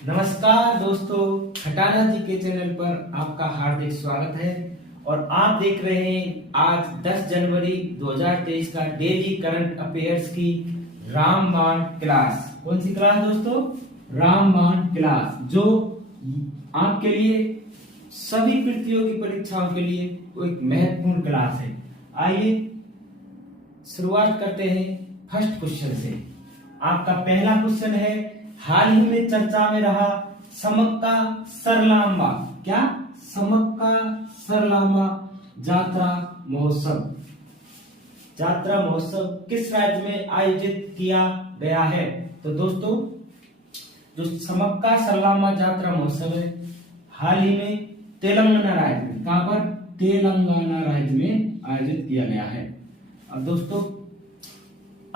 नमस्कार दोस्तों, खटाना जी के चैनल पर आपका हार्दिक स्वागत है। और आप देख रहे हैं आज 10 जनवरी 2023 का डेली करंट अफेयर्स की रामबाण क्लास। कौन सी क्लास दोस्तों? रामबाण क्लास, जो आपके लिए सभी प्रतियोगी परीक्षाओं के लिए एक महत्वपूर्ण क्लास है। आइए शुरुआत करते हैं फर्स्ट क्वेश्चन से। आपका पहला क्वेश्चन है, हाल ही में चर्चा में रहा समक्का सरलाम्बा, क्या समक्का सरलाम्बा यात्रा महोत्सव किस राज्य में आयोजित किया गया है? तो दोस्तों, जो समक्का सरलाम्बा यात्रा महोत्सव है, हाल ही में तेलंगाना राज्य में, कहां पर? तेलंगाना राज्य में आयोजित किया गया है। अब दोस्तों,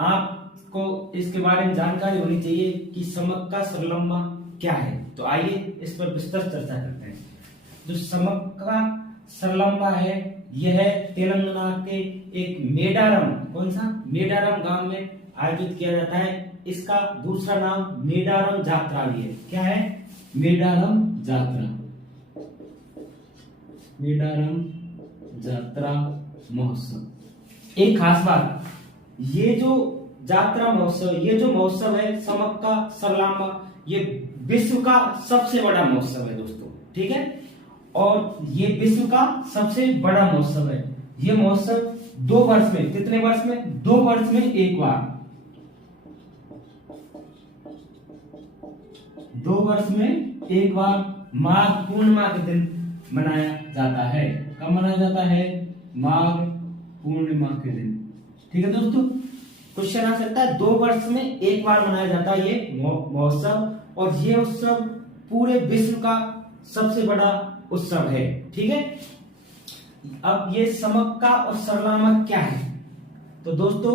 आपको इसके बारे में जानकारी होनी चाहिए कि समक्का सरलम्बा क्या है। तो आइए इस पर विस्तृत चर्चा करते हैं। जो समक्का सरलम्बा है, यह तेलंगाना के एक मेडारम, कौन सा? मेडारम गांव में आयोजित किया जाता है। इसका दूसरा नाम मेडारम यात्रा भी है। क्या है? मेडारम यात्रा महोत्सव। एक खास बात, ये जो यात्रा महोत्सव, ये जो महोत्सव है समक्का सरलाम्बा, ये विश्व का सबसे बड़ा महोत्सव है दोस्तों, ठीक है। और ये विश्व का सबसे बड़ा महोत्सव है। ये महोत्सव 2 वर्ष में, कितने वर्ष में? 2 वर्ष में एक बार, 2 वर्ष में एक बार माघ पूर्णिमा के दिन मनाया जाता है। कब मनाया जाता है? माघ पूर्णिमा के दिन, ठीक है दोस्तों। क्वेश्चन आ सकता है, 2 वर्ष में एक बार मनाया जाता है ये महोत्सव, और ये उत्सव पूरे विश्व का सबसे बड़ा उत्सव है, ठीक है। अब ये समक्का और सरलाम्बा क्या है? तो दोस्तों,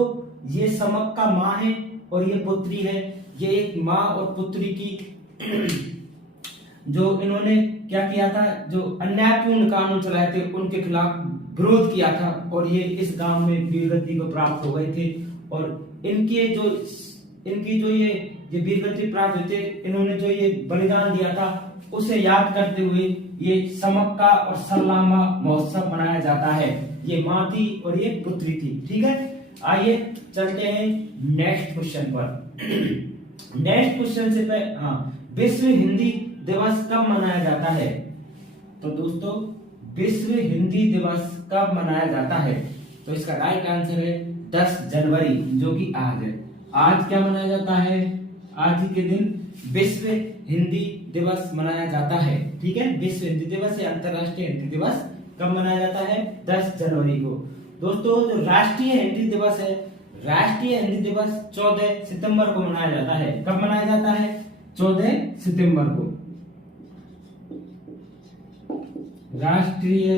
ये समक्का माँ है और ये पुत्री है। ये एक माँ और पुत्री की जो इन्होंने क्या किया था, जो अन्यायपूर्ण कानून चलाए थे उनके खिलाफ विरोध किया था, और ये इस गांव में वीरगति को प्राप्त हो गए थे। और इनकी जो ये वीरगति प्राप्त हुए थे, इन्होंने जो ये बलिदान दिया था उसे याद करते हुए ये समक्का और सरलाम्बा महोत्सव मनाया जाता है। ये माँ थी और ये पुत्री थी, ठीक है। आइए चलते हैं नेक्स्ट क्वेश्चन पर। नेक्स्ट क्वेश्चन से विश्व हिंदी दिवस कब मनाया जाता है? तो दोस्तों, विश्व हिंदी दिवस कब मनाया जाता है? तो इसका राइट आंसर है 10 जनवरी, जो कि आज है। आज क्या मनाया जाता है? आज ही के दिन विश्व हिंदी दिवस मनाया जाता है, ठीक है। विश्व हिंदी दिवस या अंतरराष्ट्रीय हिंदी दिवस कब मनाया जाता है? 10 जनवरी को। दोस्तों, जो राष्ट्रीय हिंदी दिवस है, राष्ट्रीय हिंदी दिवस 14 सितंबर को मनाया जाता है। कब मनाया जाता है? 14 सितंबर को। राष्ट्रीय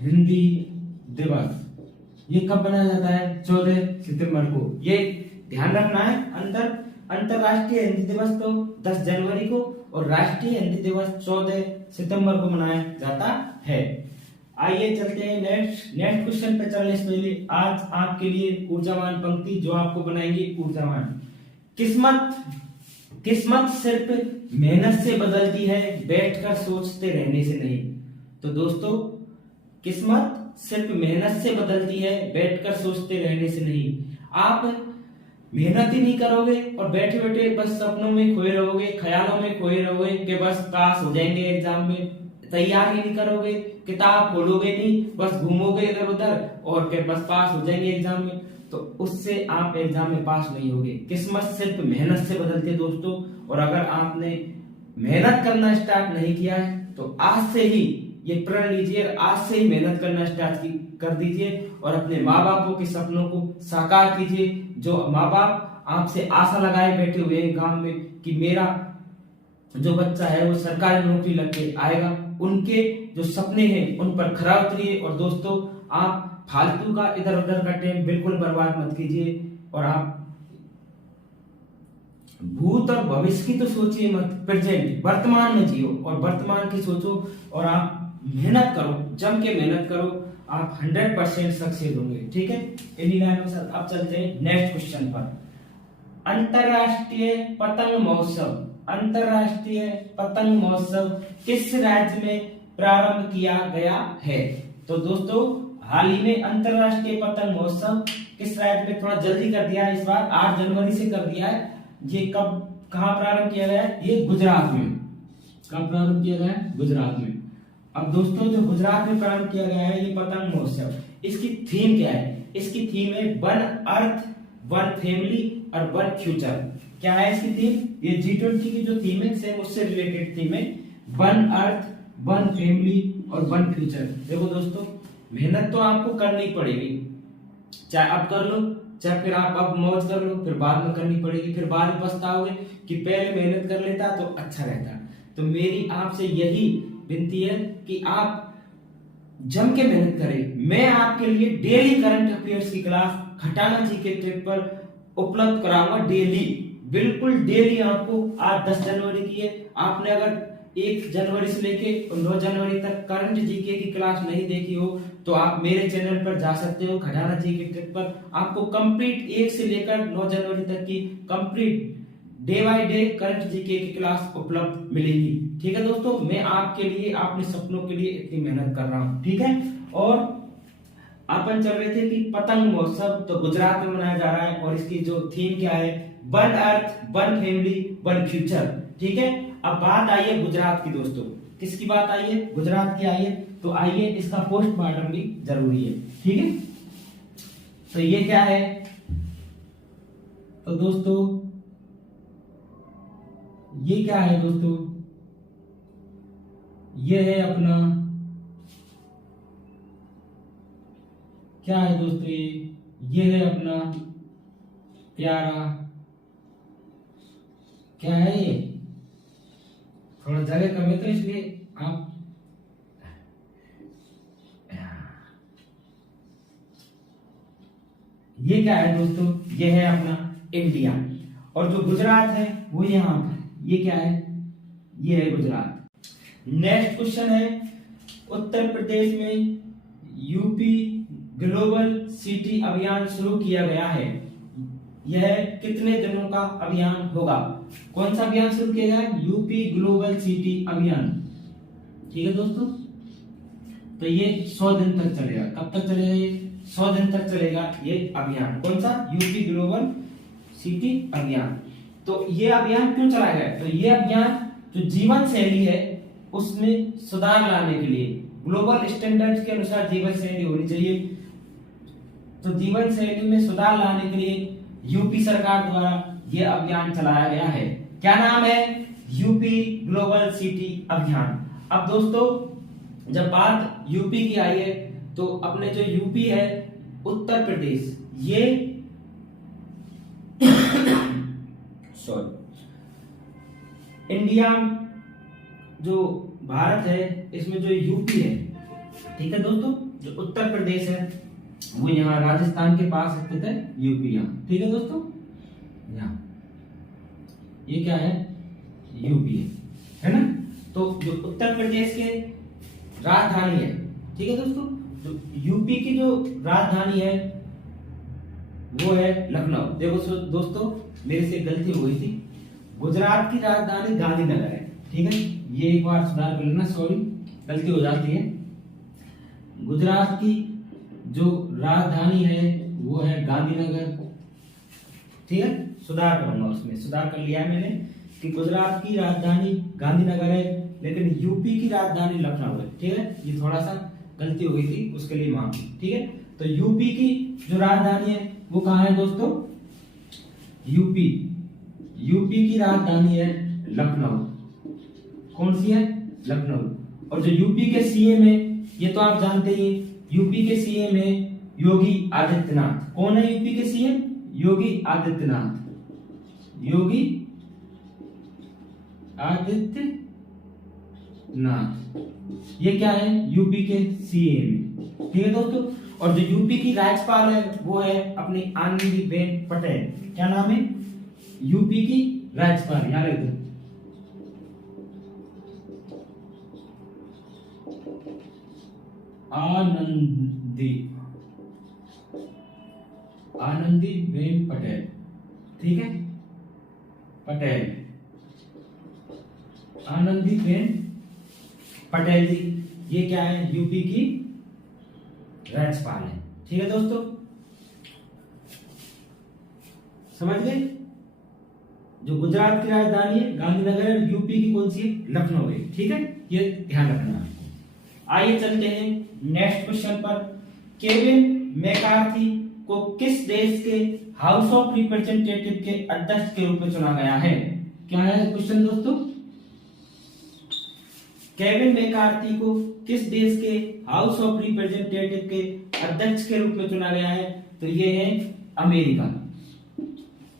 हिंदी दिवस ये कब मनाया जाता है? 14 सितंबर को। ये ध्यान रखना है, अंतरराष्ट्रीय हिंदी दिवस तो 10 जनवरी को और राष्ट्रीय हिंदी दिवस 14 सितंबर को मनाया जाता है। आइए चलते हैं नेक्स्ट क्वेश्चन पे। चलने से पहले आज आपके लिए ऊर्जावान पंक्ति जो आपको बनाएंगे ऊर्जावान। किस्मत सिर्फ मेहनत से बदलती है, बैठकर सोचते रहने से नहीं। तो दोस्तों, किस्मत सिर्फ मेहनत से बदलती है, बैठकर सोचते रहने से नहीं। आप मेहनत ही नहीं करोगे और बैठे बैठे बस सपनों में खोए रहोगे, ख्यालों में खोए रहोगे कि बस पास हो जाएंगे एग्जाम में, तैयारी नहीं करोगे, किताब खोलोगे नहीं, बस घूमोगे इधर उधर और के बस पास हो जाएंगे एग्जाम में, तो उससे आप एग्जाम में पास नहीं होगे। किस्मत सिर्फ मेहनत से बदलती है दोस्तों। और अगर आपने मेहनत करना स्टार्ट नहीं किया है तो आज से ही ये प्रण लीजिए, आज से ही मेहनत करना स्टार्ट कर दीजिए और अपने माँ बापों के सपनों को साकार कीजिए। जो माँ बाप आपसे आशा लगाए बैठे हुए हैं गांव में कि मेरा जो बच्चा है वो सरकारी नौकरी लग के आएगा, उनके जो सपने हैं उन पर खरा उतरिए। और दोस्तों, आप फालतू का इधर उधर का टाइम बिल्कुल बर्बाद मत कीजिए, और आप भूत और भविष्य की तो सोचिए मत, प्रेजेंट वर्तमान में जियो और वर्तमान की सोचो, और आप मेहनत करो, जम के मेहनत करो, आप 100% सक्सेस होंगे, ठीक है। इन्हीं लाइनों से अब चलते हैं नेक्स्ट क्वेश्चन पर। अंतरराष्ट्रीय पतंग महोत्सव, अंतरराष्ट्रीय पतंग महोत्सव किस राज्य में प्रारंभ किया गया है? तो दोस्तों हाल ही में अंतरराष्ट्रीय पतंग महोत्सव किस राज्य में, थोड़ा जल्दी कर दिया है इस बार, 8 जनवरी से कर दिया है। ये कब कहाँ प्रारंभ किया गया है? ये गुजरात में। कब प्रारंभ किया गया है? गुजरात में। अब दोस्तों जो गुजरात में प्रारंभ किया गया है ये पतंग महोत्सव, इसकी थीम क्या है? इसकी थीम है वन अर्थ, वन फैमिली और वन फ्यूचर। क्या है इसकी थीम? ये G20 की जो थीम है सेम उससे रिलेटेड थीम है, वन अर्थ, वन फैमिली और वन फ्यूचर। देखो दोस्तों मेहनत तो आपको करनी पड़ेगी, चाहे अब कर लो चाहे फिर आप अब मौज कर लो, फिर बाद में करनी पड़ेगी, फिर बाद में पछताओगे कि पहले मेहनत कर लेता तो अच्छा रहता। तो मेरी आपसे यही विनती है कि आप जम के मेहनत करें। मैं आपके लिए डेली करंट अफेयर्स की क्लास खटाना जी के ट्रिप पर उपलब्ध कराऊंगा, डेली, बिल्कुल डेली। आपको आज 10 जनवरी की है, आपने अगर 1 जनवरी से लेके 9 जनवरी तक करंट जीके की क्लास नहीं देखी हो तो आप मेरे चैनल पर जा सकते हो, खटाना जी के ट्रिप पर। आपको कंप्लीट 1 से लेकर 9 जनवरी तक की complete day by day current GK की क्लास उपलब्ध मिलेगी। ठीक है दोस्तों, मैं आपके लिए, अपने सपनों के लिए इतनी मेहनत कर रहा हूँ। ठीक है, और अपन चल रहे थे कि पतंग महोत्सव तो गुजरात में मनाया जा रहा है और इसकी जो थीम क्या है? One earth, one family, one future. ठीक है, अब बात आई है गुजरात की दोस्तों। किसकी बात आई है? गुजरात की आई है। तो आइए इसका पोस्टमार्टम भी जरूरी है। ठीक है, तो ये क्या है? तो दोस्तों ये क्या है दोस्तों? ये है अपना, क्या है दोस्तों? ये है अपना प्यारा, क्या है ये? थोड़ा जगह कम है तो इसलिए आप, ये क्या है दोस्तों? ये है अपना इंडिया, और जो गुजरात है वो यहाँ पर, ये क्या है? ये है गुजरात। नेक्स्ट क्वेश्चन है, उत्तर प्रदेश में यूपी ग्लोबल सिटी अभियान शुरू किया गया है, यह कितने दिनों का अभियान होगा? कौन सा अभियान शुरू किया गया? यूपी ग्लोबल सिटी अभियान। ठीक है दोस्तों, तो ये 100 दिन तक चलेगा। कब तक चलेगा ये? 100 दिन तक चलेगा ये अभियान। कौन सा? यूपी ग्लोबल सिटी अभियान। तो ये अभियान क्यों चलाया गया? तो ये अभियान जो जीवन शैली है उसमें सुधार लाने के लिए, ग्लोबल स्टैंडर्ड्स के अनुसार जीवन शैली होनी चाहिए, तो जीवन शैली में सुधार लाने के लिए यूपी सरकार द्वारा यह अभियान चलाया गया है। क्या नाम है? यूपी ग्लोबल सिटी अभियान। अब दोस्तों जब बात यूपी की आई है तो अपने जो यूपी है, उत्तर प्रदेश, ये सॉरी, इंडिया जो भारत है इसमें जो यूपी है, ठीक है दोस्तों, जो उत्तर प्रदेश है वो यहाँ राजस्थान के पास स्थित है, यूपी यहाँ। ठीक है दोस्तों, यहाँ ये क्या है? यूपी है ना? तो जो उत्तर प्रदेश के राजधानी है, ठीक है दोस्तों, जो यूपी की जो राजधानी है वो है लखनऊ। देखो दोस्तों मेरे से गलती हो गई थी, गुजरात की राजधानी गांधीनगर है। ठीक है, ये एक बार सुधार कर लेना, सॉरी गलती हो जाती है। गुजरात की जो राजधानी है वो है गांधीनगर। ठीक है, सुधार करूंगा, उसमें सुधार कर लिया है मैंने कि गुजरात की राजधानी गांधीनगर है लेकिन यूपी की राजधानी लखनऊ है। ठीक है, ये थोड़ा सा गलती हो गई थी, उसके लिए माफी। ठीक है, तो यूपी की जो राजधानी है वो कहाँ है दोस्तों? यूपी की राजधानी है लखनऊ। कौन सी है? लखनऊ। और जो यूपी के सीएम है ये तो आप जानते ही, यूपी के सीएम है योगी आदित्यनाथ। कौन है यूपी के सीएम? योगी आदित्यनाथ। योगी आदित्यनाथ, ये क्या है? यूपी के सीएम। ठीक है दोस्तों, और जो यूपी की राज्यपाल है वो है अपनी आनंदीबेन पटेल। क्या नाम है? यूपी की राज्यपाल, याद रखो, आनंदीबेन पटेल। ठीक है, पटेल, आनंदीबेन पटेल जी, ये क्या है, यूपी की राज्यपाल है। ठीक है दोस्तों, समझ गए। जो गुजरात की राजधानी है गांधीनगर है, यूपी की कौन सी है, लखनऊ है। ठीक है, ये ध्यान रखना आपको। आइए चलते हैं नेक्स्ट क्वेश्चन पर। केविन मैकार्थी को किस देश के हाउस ऑफ रिप्रेजेंटेटिव के अध्यक्ष के रूप में चुना गया है? क्या है क्वेश्चन दोस्तों? केविन मैकार्थी को किस देश के हाउस ऑफ रिप्रेजेंटेटिव के अध्यक्ष के रूप में चुना गया है? तो ये है अमेरिका।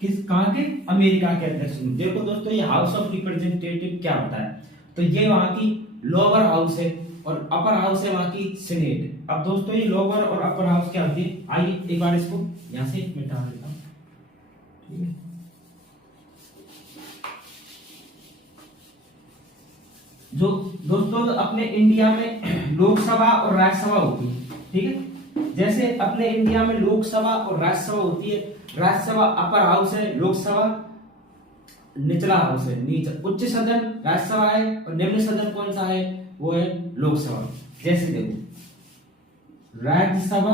किस, कहां के? अमेरिका के अध्यक्ष। देखो दोस्तों, ये हाउस ऑफ रिप्रेजेंटेटिव क्या होता है, तो ये वहां की लोअर हाउस है और अपर हाउस है वहां की सीनेट। अब दोस्तों ये लोअर और अपर हाउस क्या होती है, आइए एक बार इसको यहां से मिटा देता हूं। ठीक है, जो दोस्तों अपने इंडिया में लोकसभा और राज्यसभा होती है। ठीक है, जैसे अपने इंडिया में लोकसभा और राज्यसभा होती है, राज्यसभा अपर हाउस है, लोकसभा निचला हाउस है, नीचे उच्च सदन राज्यसभा है और निम्न सदन कौन सा है, वो है लोकसभा। जैसे देखो, राज्यसभा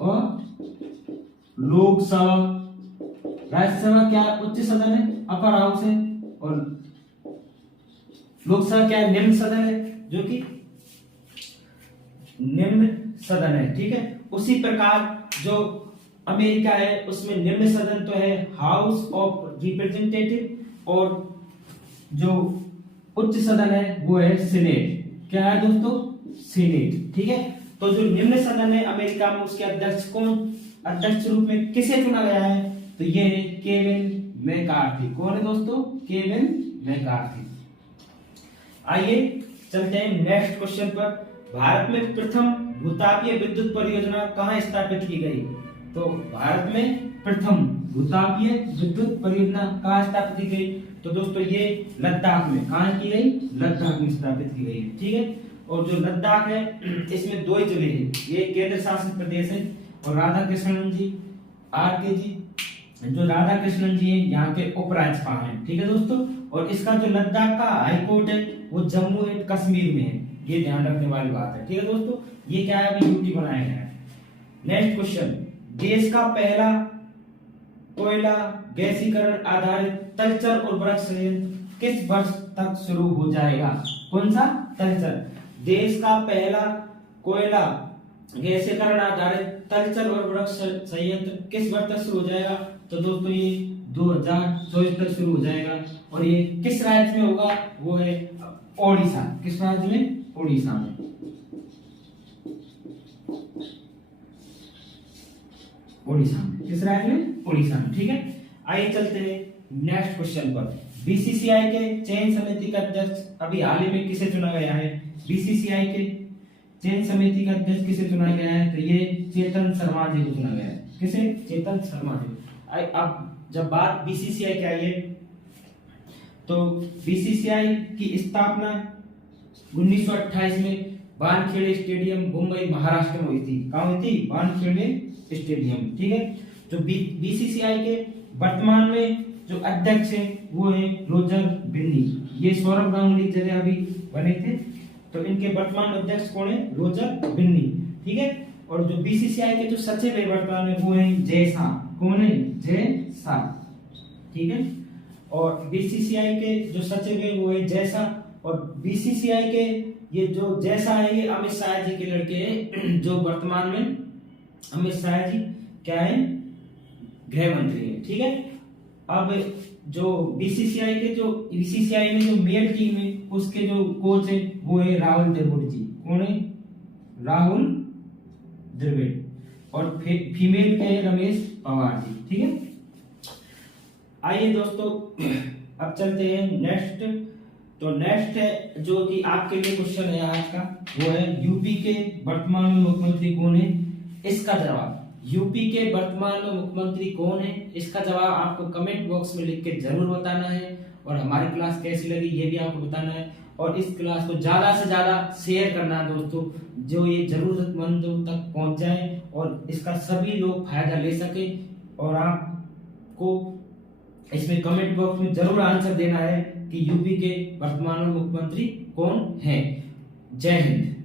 और लोकसभा, राज्यसभा क्या है, उच्च सदन है, अपर हाउस है, और लोकसभा क्या है, निम्न सदन है, जो कि निम्न सदन है। ठीक है, उसी प्रकार जो अमेरिका है उसमें निम्न सदन तो है हाउस ऑफ रिप्रेजेंटेटिव और जो उच्च सदन है वो है सीनेट। क्या है दोस्तों, सीनेट। ठीक है, तो जो निम्न सदन है अमेरिका में उसके अध्यक्ष कौन, अध्यक्ष रूप में किसे चुना गया है, तो ये है केविन मैकार्थी। कौन है दोस्तों, केविन मैकार्थी। आइए चलते हैं नेक्स्ट क्वेश्चन पर। भारत में प्रथम भूतापीय विद्युत परियोजना कहां स्थापित की गई? तो भारत में प्रथम भूतापीय विद्युत परियोजना कहां स्थापित की गई? तो दोस्तों ये लद्दाख में। कहां की गई? लद्दाख में स्थापित की गई है। ठीक है, और जो लद्दाख है इसमें दो ही जिले हैं, ये केंद्र शासित प्रदेश है और राधा कृष्णन जी, आर के जी, जो राधा कृष्णन जी है यहाँ के उपराज्यपाल हैं। ठीक है दोस्तों, और इसका जो लद्दाख का हाई कोर्ट है वो जम्मू एंड कश्मीर में है, ये ध्यान रखने वाली बात है। ठीक है दोस्तों, ये क्या है, अभी यूटी बनाया गया है। नेक्स्ट क्वेश्चन, देश का पहला कोयला गैसीकरण आधारित तलचर उर्वरक संयंत्र किस वर्ष तक शुरू हो जाएगा? कौन सा? तलचर। देश का पहला कोयला गैसीकरण आधारित तलचर उर्वरक संयंत्र किस वर्ष तक शुरू हो जाएगा? तो दोस्तों ये 2024 तक शुरू हो जाएगा। और ये किस राज्य में होगा? वो है ओडिशा। किस राज्य में? ओडिशा में। ओडिशा में। किस राज्य में? ओडिशा में। ठीक है, आइए चलते हैं नेक्स्ट क्वेश्चन पर। बीसीसीआई के चयन समिति का अध्यक्ष अभी हाल ही में किसे चुना गया है? बीसीसीआई के चयन समिति का अध्यक्ष किसे चुना गया है? तो ये चेतन शर्मा जी को चुना गया है। किसे? चेतन शर्मा जी। अब जब बात बीसीसीआई की आई है तो बीसीसीआई की स्थापना 1928 में वानखेड़े स्टेडियम मुंबई महाराष्ट्र में हुई थी। कहाँ हुई थी? वानखेड़े स्टेडियम। ठीक है, तो बीसीसीआई के वर्तमान में जो अध्यक्ष है वो है रोजर बिन्नी। ये सौरभ गांगुली जगह अभी बने थे, तो इनके वर्तमान अध्यक्ष कौन है? रोजर बिन्नी। ठीक है, और जो बीसीसीआई के जो सचिव है वर्तमान में वो है जय शाह। कौन है? जय शाह। ठीक है, और बीसीसीआई के जो सचिव है वो है जय शाह, और बीसीसीआई के ये जो जय शाह है ये अमित शाह जी के लड़के हैं, जो वर्तमान में अमित शाह जी क्या है? गृह मंत्री है। ठीक है, अब जो बीसीसीआई में जो मेल टीम है उसके जो कोच है वो है राहुल द्रविड़ जी। कौन है? राहुल द्रविड़। और फीमेल के है रमेश पवार जी। ठीक है, आइए दोस्तों अब चलते हैं नेक्स्ट। तो नेक्स्ट है जो कि आपके लिए क्वेश्चन है आज का, वो है यूपी के वर्तमान में मुख्यमंत्री कौन है? इसका जवाब, यूपी के वर्तमान में मुख्यमंत्री कौन है, इसका जवाब आपको कमेंट बॉक्स में लिख के जरूर बताना है। और हमारी क्लास कैसी लगी ये भी आपको बताना है, और इस क्लास को ज्यादा से ज्यादा शेयर करना है दोस्तों, जो ये जरूरतमंदों तक पहुंच जाए और इसका सभी लोग फायदा ले सके और आपको इसमें कमेंट बॉक्स में जरूर आंसर देना है कि यूपी के वर्तमान मुख्यमंत्री कौन हैं। जय हिंद।